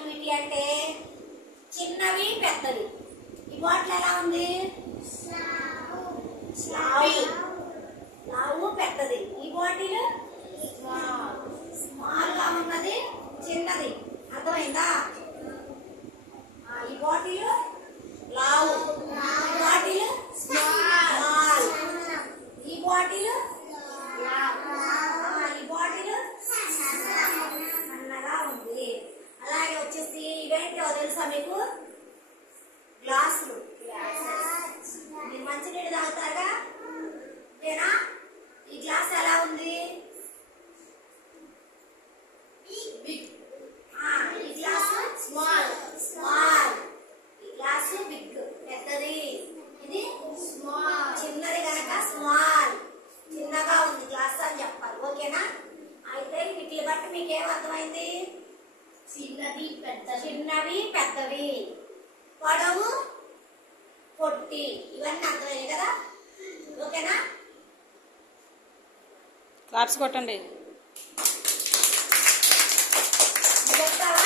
Activity అంటే చిన్నవి పెద్దవి. ఈ బాటిల్ ఎలా ఉంది? లావు పెద్దది. ఈ బాటిల్ స్మాల్ గా ఉన్నది, చిన్నది. అర్థమైందా? ఈ బాటిల్ లావు, ఈ బాటిల్ స్మాల్, ఈ బాటిల్ ఈ బాటిల్ సన్నగా ఉంది. అలాగే వచ్చేసి ఇవేంటో తెలుసా మీకు? గ్లాసులు. మీరు మంచినీళ్ళు తాగుతారుగా, ఓకేనా? ఈ గ్లాస్ ఎలా ఉంది? ఈ గ్లాస్ స్మాల్. ఈ గ్లాస్ బిగ్, పెద్దది. ఇది చిన్నది కనుక స్మాల్, చిన్నగా ఉంది గ్లాస్ అని చెప్పాలి. ఓకేనా? అయితే వీటిని బట్టి మీకు ఏమర్థమైంది? చిన్నవి పెద్దవి, పొడవు పొట్టి, ఇవన్నీ అర్థమైంది కదా? ఓకేనా? క్లాప్స్ కొట్టండి. చెప్తావా?